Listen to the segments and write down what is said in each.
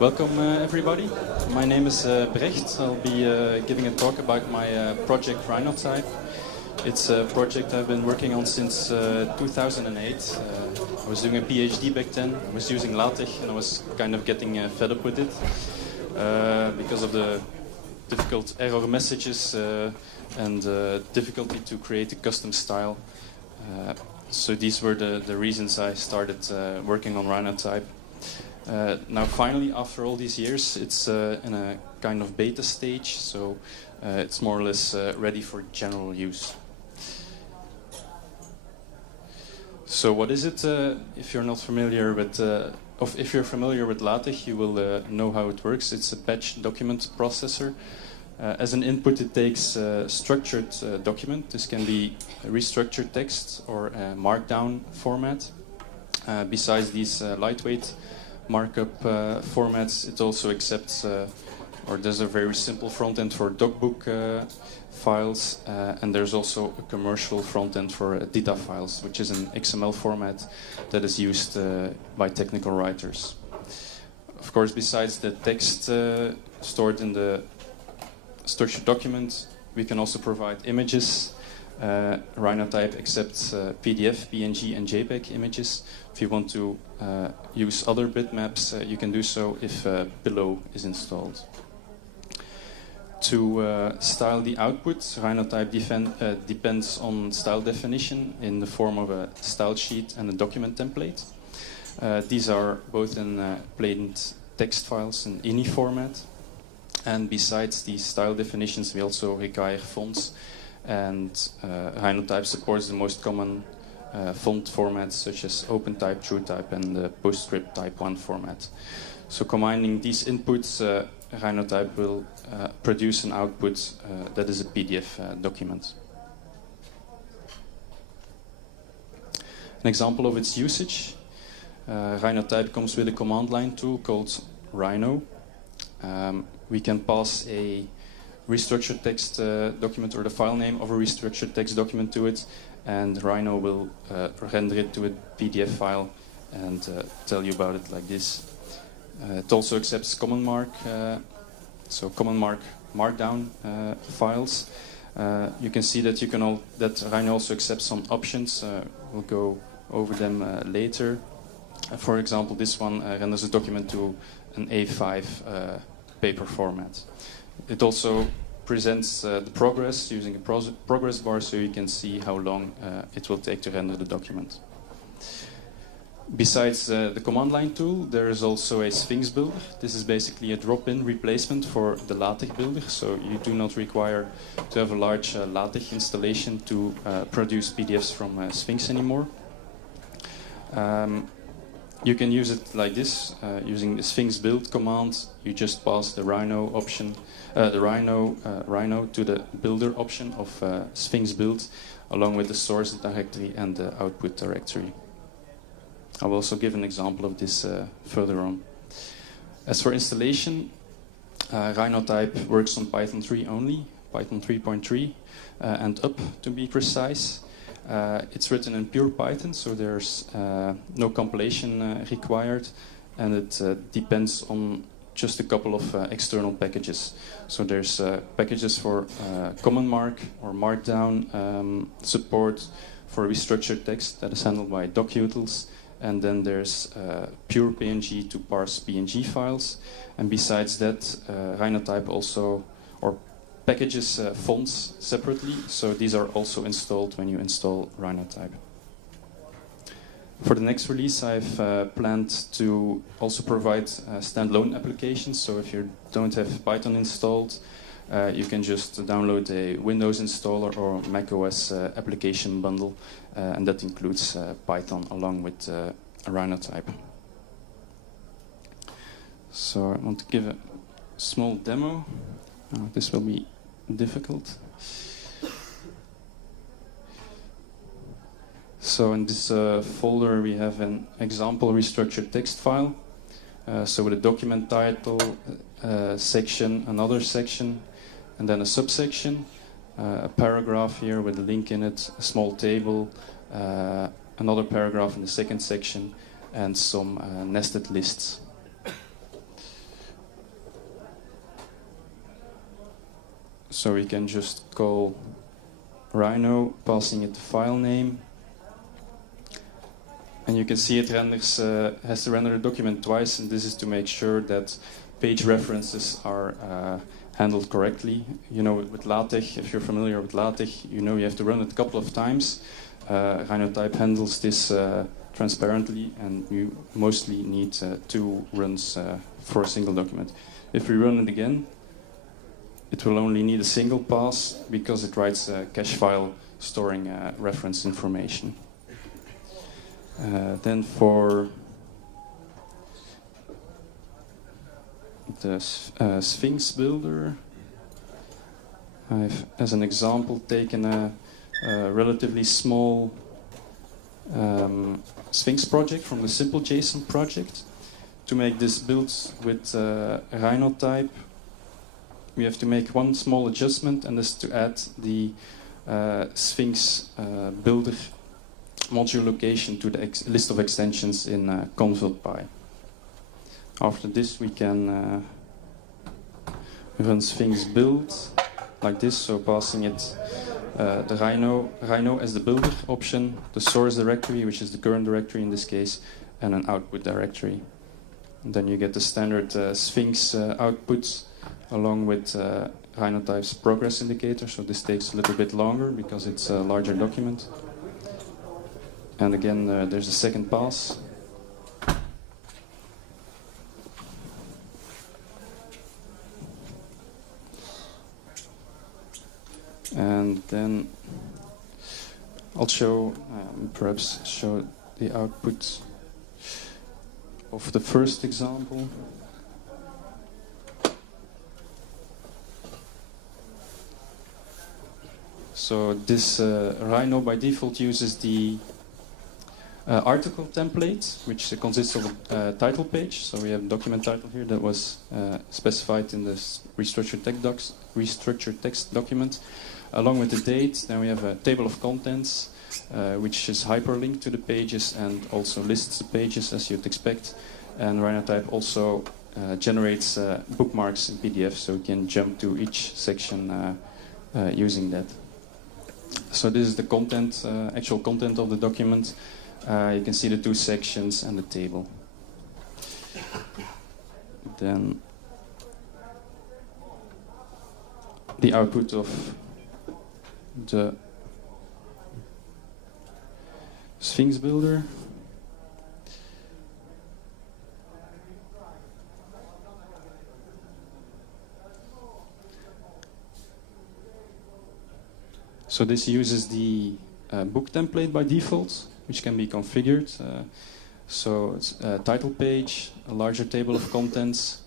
Welcome everybody. My name is Brecht. I'll be giving a talk about my project Rinohtype. It's a project I've been working on since 2008. I was doing a PhD back then. I was using LaTeX and I was kind of getting fed up with it because of the difficult error messages and difficulty to create a custom style. So these were the reasons I started working on Rinohtype. Now finally, after all these years, it's in a kind of beta stage, so it's more or less ready for general use. So what is it? If you're not familiar with, if you're familiar with LaTeX, you will know how it works. It's a batch document processor. As an input, it takes a structured document. This can be a restructured text or a markdown format. Besides these lightweight markup formats, it also accepts, or there's a very simple front end for docbook files, and there's also a commercial front end for data files, which is an XML format that is used by technical writers. Of course, besides the text stored in the structured document, we can also provide images. Rinohtype accepts PDF, PNG, and JPEG images. If you want to use other bitmaps, you can do so if below is installed. To style the output, Rinohtype depends on style definition in the form of a style sheet and a document template. These are both in plain text files in INI format. And besides these style definitions, we also require fonts. And Rinohtype supports the most common font formats such as OpenType, TrueType, and the PostScript Type 1 format. So combining these inputs, Rinohtype will produce an output that is a PDF document. An example of its usage, Rinohtype comes with a command line tool called Rhino. We can pass a restructured text document or the file name of a restructured text document to it, and Rhino will render it to a PDF file and tell you about it like this. It also accepts common mark, so common mark markdown files. You can see that that Rhino also accepts some options. We'll go over them later. For example, this one renders a document to an A5 paper format. It also presents the progress using a progress bar, so you can see how long it will take to render the document. Besides the command line tool, there is also a Sphinx builder. This is basically a drop-in replacement for the LaTeX builder, so you do not require to have a large LaTeX installation to produce PDFs from Sphinx anymore. You can use it like this, using the Sphinx build command. You just pass the Rhino option, Rhino to the builder option of Sphinx build, along with the source directory and the output directory. I will also give an example of this further on. As for installation, Rinohtype works on Python 3 only, Python 3.3 and up to be precise. It's written in pure Python, so there's no compilation required, and it depends on just a couple of external packages. So there's packages for common mark or markdown support for restructured text that is handled by docutils, and then there's pure PNG to parse PNG files. And besides that, Rinohtype also packages fonts separately, so these are also installed when you install Rinohtype. For the next release, I've planned to also provide standalone applications, so if you don't have Python installed, you can just download a Windows installer or macOS application bundle, and that includes Python along with Rinohtype. So I want to give a small demo. This will be difficult. So in this folder we have an example restructured text file. So with a document title, section, another section, and then a subsection, a paragraph here with a link in it, a small table, another paragraph in the second section, and some nested lists. So we can just call Rhino, passing it the file name. And you can see it has to render the document twice, and this is to make sure that page references are handled correctly. You know, with LaTeX, if you're familiar with LaTeX, you know you have to run it a couple of times. Rhinotype handles this transparently, and you mostly need 2 runs for a single document. If we run it again, it will only need a single pass because it writes a cache file storing reference information. Then for the Sphinx builder, I've, as an example, taken a relatively small Sphinx project from the Simple JSON project. To make this build with rinotype, we have to make one small adjustment, and this is to add the Sphinx builder module location to the list of extensions in convil.py. After this, we can run Sphinx build like this, so passing it the Rhino as the builder option, the source directory, which is the current directory in this case, and an output directory. And then you get the standard Sphinx output along with Rhinotype's progress indicator, so this takes a little bit longer because it's a larger document. And again, there's a second pass. And then I'll show, perhaps show the output of the first example. So this Rhino by default uses the article template, which consists of a title page. So we have document title here that was specified in this restructured text document, along with the date. Then we have a table of contents, which is hyperlinked to the pages and also lists the pages as you'd expect. And Rhinotype also generates bookmarks in PDF, so we can jump to each section using that. So this is the content, actual content of the document. You can see the 2 sections and the table. Then the output of the Sphinx builder. So this uses the book template by default, which can be configured. So it's a title page, a larger table of contents,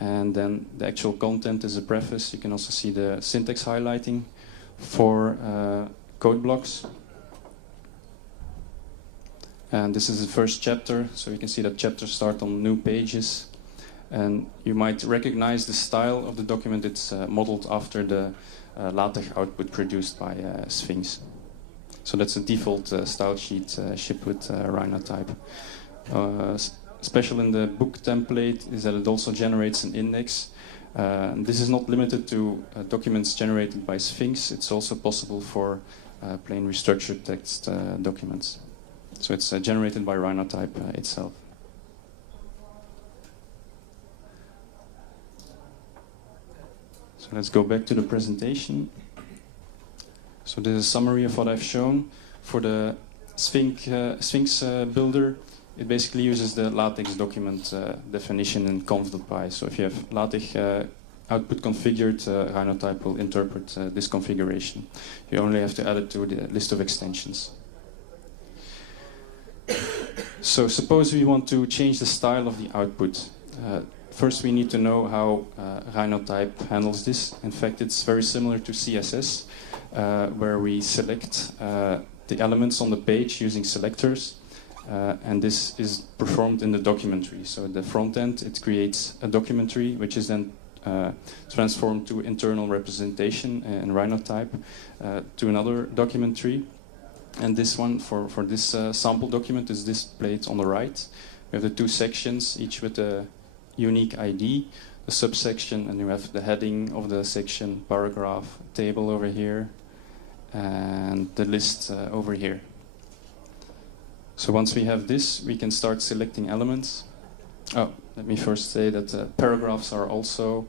and then the actual content is a preface. You can also see the syntax highlighting for code blocks. And this is the first chapter, so you can see that chapters start on new pages. And you might recognize the style of the document. It's modeled after the LaTeX output produced by Sphinx. So that's a default style sheet shipped with Rhinotype. Special in the book template is that it also generates an index. This is not limited to documents generated by Sphinx. It's also possible for plain restructured text documents. So it's generated by Rhinotype itself. So let's go back to the presentation. So this is a summary of what I've shown. For the Sphinx builder, it basically uses the LaTeX document definition in conv.py. So if you have LaTeX output configured, Rhinotype will interpret this configuration. You only have to add it to the list of extensions. So suppose we want to change the style of the output. First, we need to know how Rhinotype handles this. In fact, it's very similar to CSS, where we select the elements on the page using selectors, and this is performed in the document tree. So at the front end, it creates a document tree, which is then transformed to internal representation in Rhinotype to another document tree. And this one, for this sample document, is displayed on the right. We have the 2 sections, each with a unique ID. The subsection, and you have the heading of the section, paragraph, table over here, and the list over here. So once we have this, we can start selecting elements. Oh, let me first say that paragraphs are also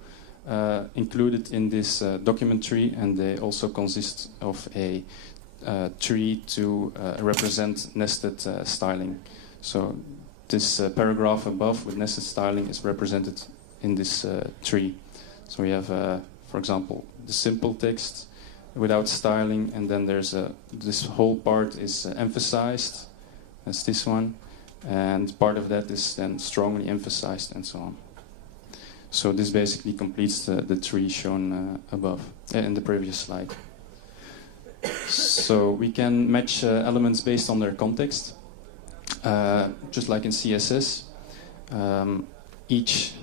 included in this document tree, and they also consist of a tree to represent nested styling. So this paragraph above with nested styling is represented in this tree. So we have, for example, the simple text without styling, and then there's this whole part is emphasized, that's this one, and part of that is then strongly emphasized, and so on. So this basically completes the tree shown above in the previous slide. So we can match elements based on their context, just like in CSS. Each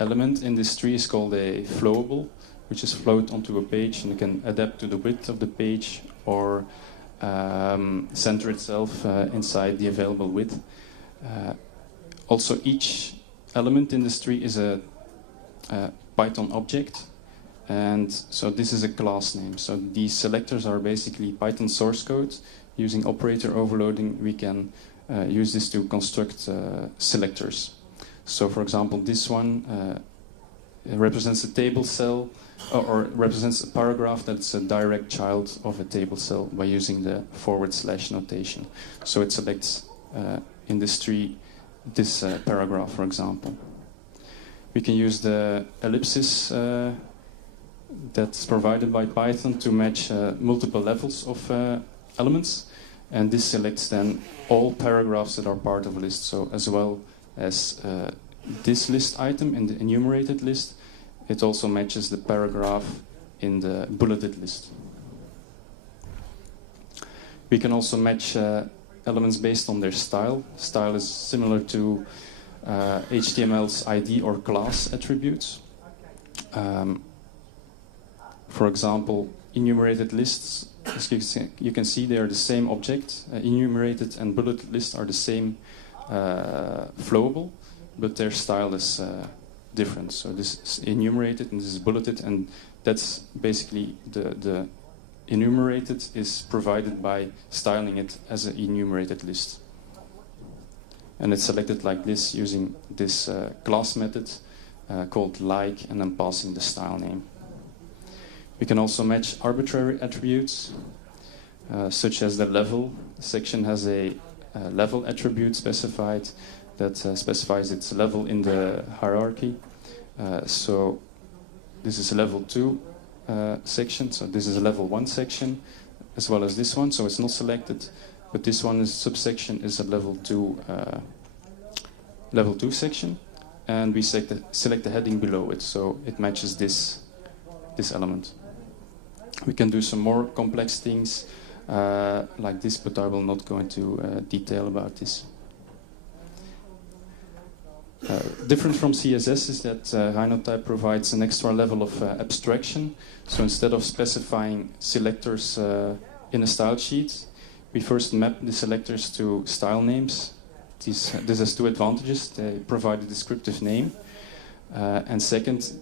element in this tree is called a flowable, which is flowed onto a page, and it can adapt to the width of the page or center itself inside the available width. Also, each element in this tree is a Python object, and so this is a class name. So these selectors are basically Python source code. Using operator overloading, we can use this to construct selectors. So for example, this one represents a table cell, or represents a paragraph that's a direct child of a table cell by using the / notation. So it selects in this tree this paragraph, for example. We can use the ellipsis that's provided by Python to match multiple levels of elements, and this selects then all paragraphs that are part of a list. So as well as this list item in the enumerated list, it also matches the paragraph in the bulleted list. We can also match elements based on their style. Style is similar to HTML's ID or class attributes. For example, enumerated lists, as you can see, they are the same object. Enumerated and bulleted lists are the same flowable, but their style is different. So this is enumerated and this is bulleted, and that's basically the enumerated is provided by styling it as an enumerated list. And it's selected like this using this class method called like, and then passing the style name. We can also match arbitrary attributes, such as the level. The section has a level attribute specified that specifies its level in the hierarchy. So this is a level 2 section, so this is a level 1 section, as well as this one, so it's not selected, but this one is subsection is a level 2 section, and we select the heading below it, so it matches this element. We can do some more complex things like this, but I will not go into detail about this. Different from CSS is that rinohtype provides an extra level of abstraction. So instead of specifying selectors in a style sheet, we first map the selectors to style names. This has two advantages. They provide a descriptive name. And second,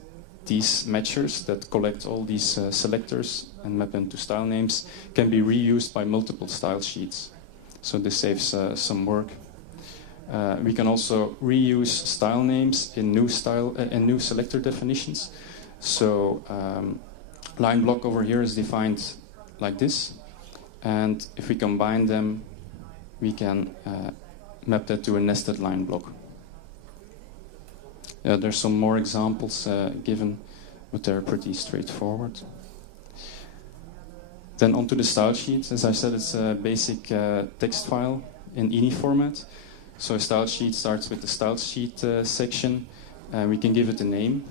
these matchers that collect all these selectors and map them to style names can be reused by multiple style sheets. So this saves some work. We can also reuse style names in new selector definitions. So line block over here is defined like this, and if we combine them, we can map that to a nested line block. There's some more examples given, but they're pretty straightforward. Then onto the style sheet. As I said, it's a basic text file in INI format. So a style sheet starts with the style sheet section, and we can give it a name.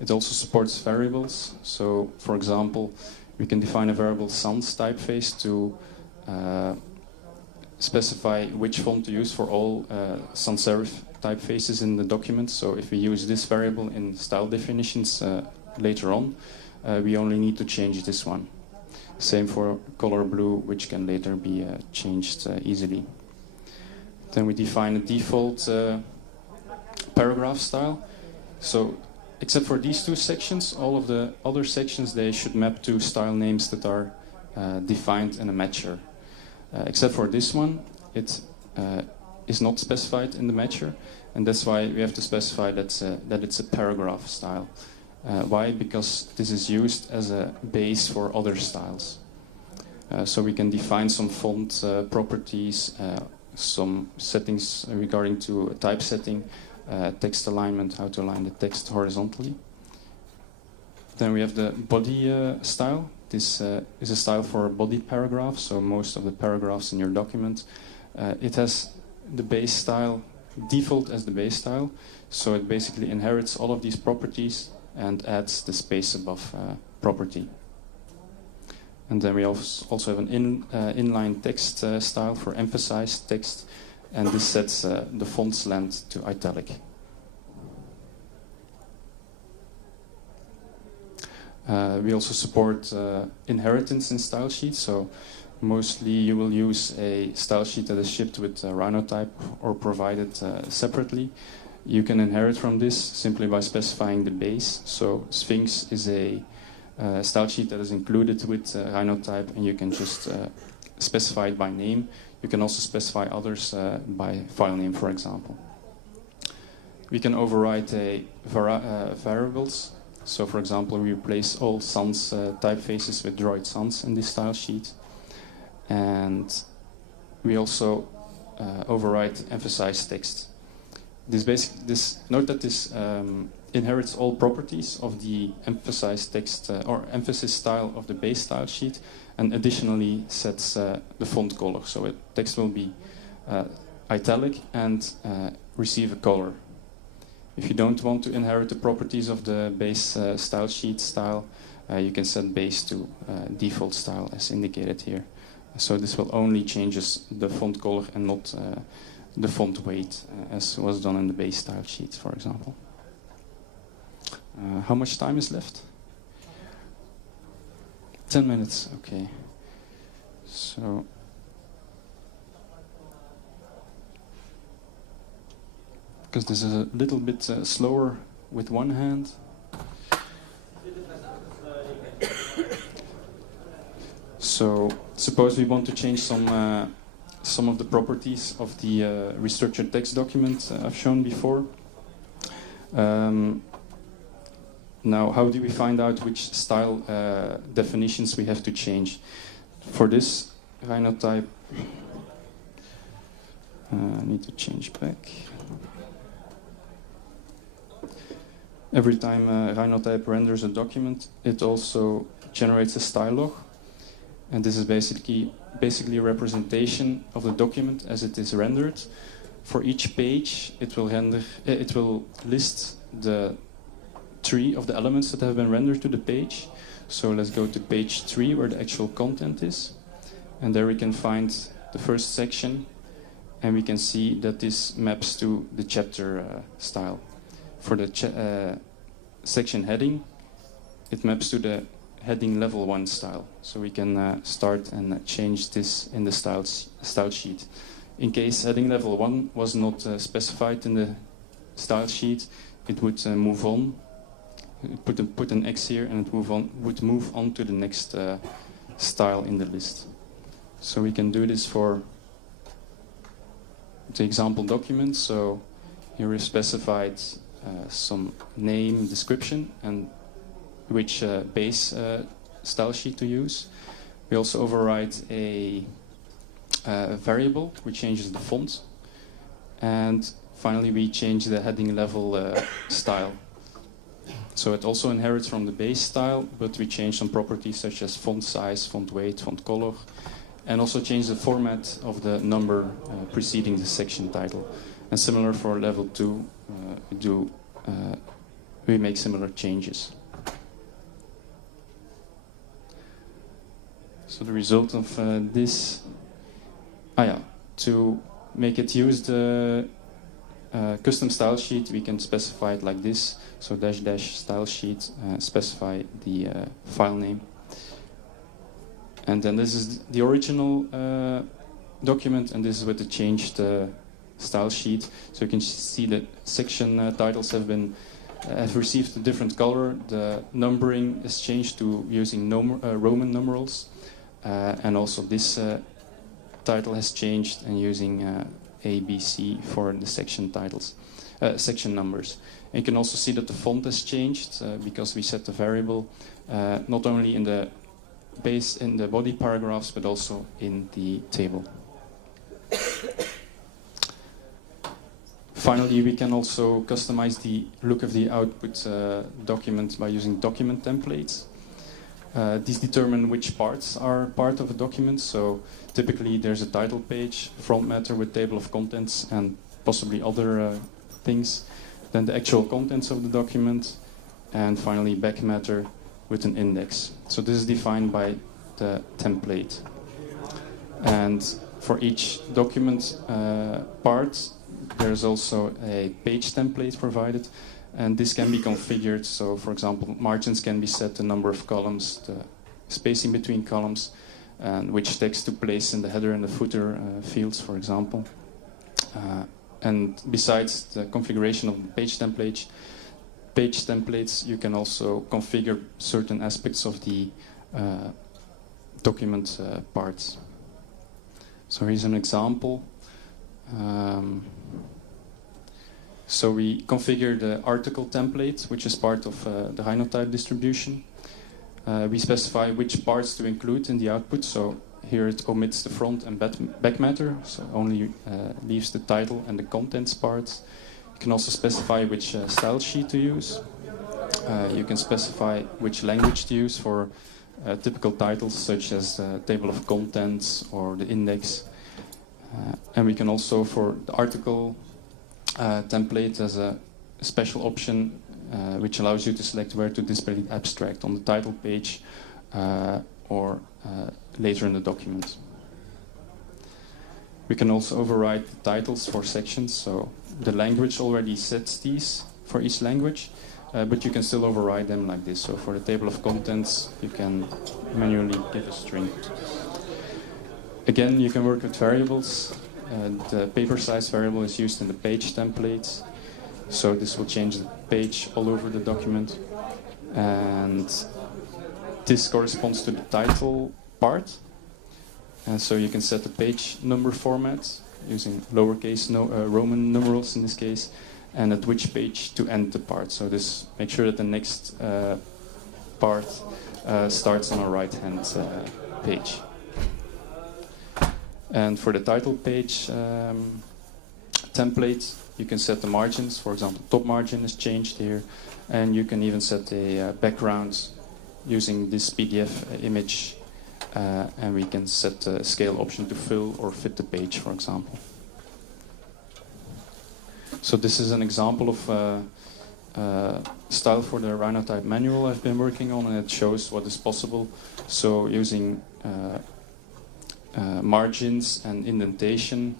It also supports variables. So, for example, we can define a variable sans typeface to specify which font to use for all sans serif typefaces in the document. So if we use this variable in style definitions later on, we only need to change this one. Same for color blue, which can later be changed easily. Then we define a default paragraph style. So except for these two sections, all of the other sections, they should map to style names that are defined in a matcher. Except for this one, it is not specified in the matcher, and that's why we have to specify that it's a paragraph style. Why? Because this is used as a base for other styles. So we can define some font properties, some settings regarding to typesetting, text alignment, how to align the text horizontally. Then we have the body style. This is a style for body paragraphs, so most of the paragraphs in your document. It has the base style, default as the base style, so it basically inherits all of these properties and adds the space above property. And then we also have an inline text style for emphasized text, and this sets the font's length to italic. We also support inheritance in style sheets, so mostly you will use a style sheet that is shipped with rinohtype or provided separately. You can inherit from this simply by specifying the base. So Sphinx is a style sheet that is included with rinohtype, and you can just specify it by name. You can also specify others by file name, for example. We can override variables. So, for example, we replace all sans typefaces with droid sans in this style sheet. And we also override emphasized text. Note that this inherits all properties of the emphasized text or emphasis style of the base style sheet, and additionally sets the font color. So text will be italic and receive a color. If you don't want to inherit the properties of the base style sheet style, you can set base to default style as indicated here. So this will only changes the font color and not the font weight as was done in the base style sheet, for example. How much time is left? 10 minutes, okay. So because this is a little bit slower with one hand. So suppose we want to change some of the properties of the restructured text document I've shown before. Now, how do we find out which style definitions we have to change? For this, rinohtype, I need to change back. Every time rinohtype renders a document, it also generates a style log. And this is basically a representation of the document as it is rendered. For each page, it will list the tree of the elements that have been rendered to the page. So let's go to page 3 where the actual content is. And there we can find the first section, and we can see that this maps to the chapter style. For the section heading, it maps to the heading level 1 style. So we can start and change this in the style sheet. In case heading level 1 was not specified in the style sheet, it would move on. Put an X here, and it would move on to the next style in the list. So we can do this for the example document. So here we specified some name, description, and which base style sheet to use. We also override a variable which changes the font, and finally we change the heading level style. So it also inherits from the base style, but we change some properties such as font size, font weight, font color, and also change the format of the number preceding the section title. And similar for level 2, we make similar changes. So the result of this, to make it use the custom style sheet, we can specify it like this. So -- style sheet, specify the file name. And then this is the original document, and this is with the changed style sheet. So you can see that section titles have been have received a different color. The numbering is changed to using Roman numerals, and also this title has changed and using A, B, C for the section titles, section numbers. And you can also see that the font has changed because we set the variable not only in the body paragraphs but also in the table. Finally, we can also customize the look of the output document by using document templates. These determine which parts are part of a document. So typically there's a title page, front matter with table of contents and possibly other things. Then the actual contents of the document, and finally back matter with an index. So this is defined by the template. And for each document part, there's also a page template provided, and this can be configured. So for example, margins can be set, the number of columns, the spacing between columns, and which text to place in the header and the footer fields, for example. And besides the configuration of the page templates, you can also configure certain aspects of the document parts. So here's an example. So we configure the article template, which is part of the rinotype distribution. We specify which parts to include in the output. So here it omits the front and back matter, so only leaves the title and the contents parts. You can also specify which style sheet to use. You can specify which language to use for typical titles, such as the table of contents or the index. And we can also, for the article template, as a special option which allows you to select where to display the abstract on the title page or later in the document. We can also override the titles for sections, so the language already sets these for each language, but you can still override them like this. So for the table of contents, you can manually give a string. Again, you can work with variables. The paper size variable is used in the page templates, so this will change the page all over the document. And this corresponds to the title part. And so you can set the page number format using lowercase Roman numerals in this case, and at which page to end the part. So this makes sure that the next part starts on a right-hand page. And for the title page template, you can set the margins. For example, top margin is changed here, and you can even set a background using this PDF image, and we can set the scale option to fill or fit the page, for example. So this is an example of style for the rinotype manual I've been working on, and it shows what is possible. So using margins and indentation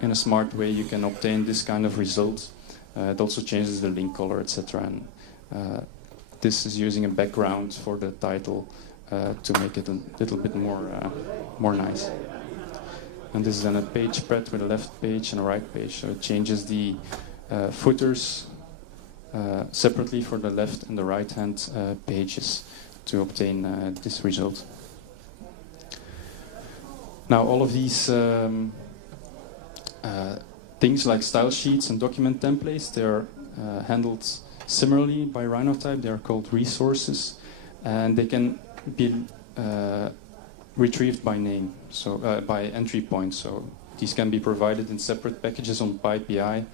in a smart way, you can obtain this kind of result. It also changes the link color, etc. And this is using a background for the title to make it a little bit more nice. And this is then a page spread with a left page and a right page. So it changes the footers separately for the left and the right hand pages to obtain this result. Now all of these things like style sheets and document templates, they are handled similarly by Rhinotype. They are called resources, and they can be retrieved by name, so by entry point. So these can be provided in separate packages on PyPI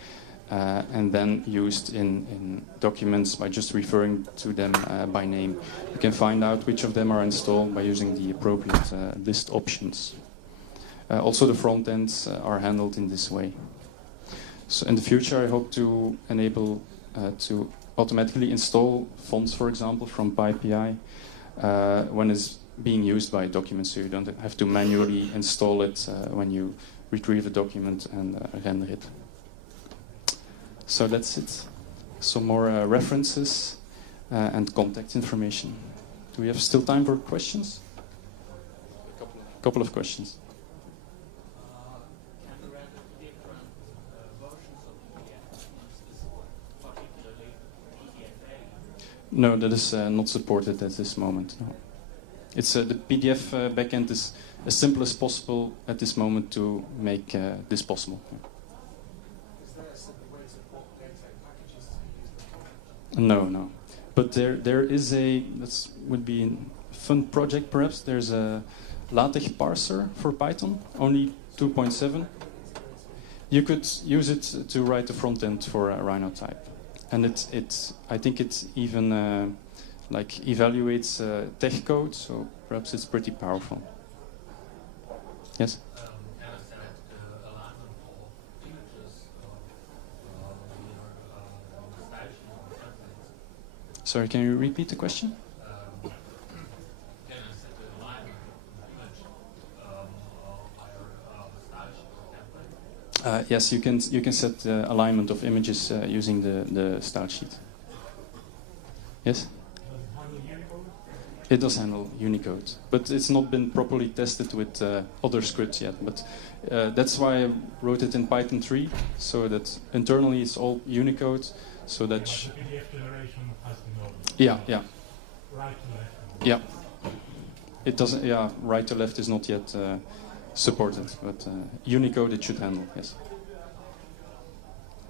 and then used in documents by just referring to them by name. You can find out which of them are installed by using the appropriate list options. Also, the front ends are handled in this way. So in the future, I hope to enable to automatically install fonts, for example, from PyPI when it's being used by documents, so you don't have to manually install it when you retrieve a document and render it. So that's it. Some more references and contact information. Do we have still time for questions? A couple of questions. Can we render different versions of PDF? Is this particularly No, that is not supported at this moment. No. It's the PDF backend is as simple as possible at this moment to make this possible. Is there a simple way to import data in packages to use the No. But there is that would be a fun project perhaps. There's a LaTeX parser for Python, only 2.7. You could use it to write the front end for rinohtype. And I think it even like evaluates tech code, so perhaps it's pretty powerful. Yes? Sorry, can you repeat the question? Yes, you can set the alignment of images using the style sheet. Yes? It does handle Unicode, but it's not been properly tested with other scripts yet. But that's why I wrote it in Python 3, so that internally it's all Unicode, so that. The PDF generation has no. Yeah. Right to left. Yeah. It doesn't. Yeah, right to left is not yet supported, but Unicode it should handle. Yes.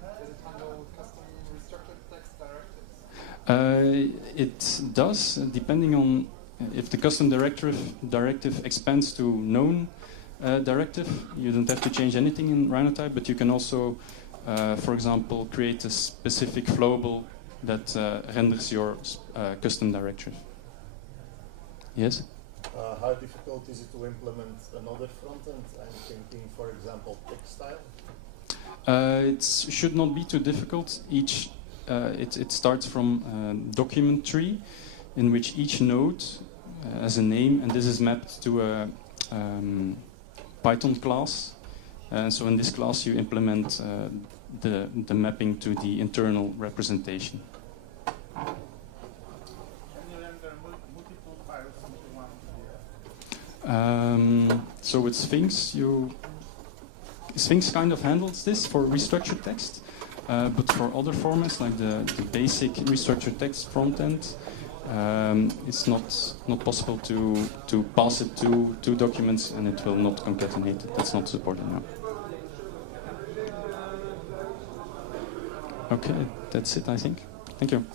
Does it handle custom restructured text directives? It does, depending on if the custom directive expands to known directive. You don't have to change anything in rinohtype, but you can also, for example, create a specific flowable that renders your custom directive. Yes? How difficult is it to implement another front-end? I'm thinking, for example, textile. It should not be too difficult. It starts from document tree, in which each node has a name, and this is mapped to a Python class. So in this class, you implement the mapping to the internal representation. Can you render multiple files into one PDF? So with Sphinx, Sphinx kind of handles this for restructured text, but for other formats like the basic restructured text front end, it's not possible to pass it to two documents and it will not concatenate it. That's not supported now. Okay, that's it, I think. Thank you.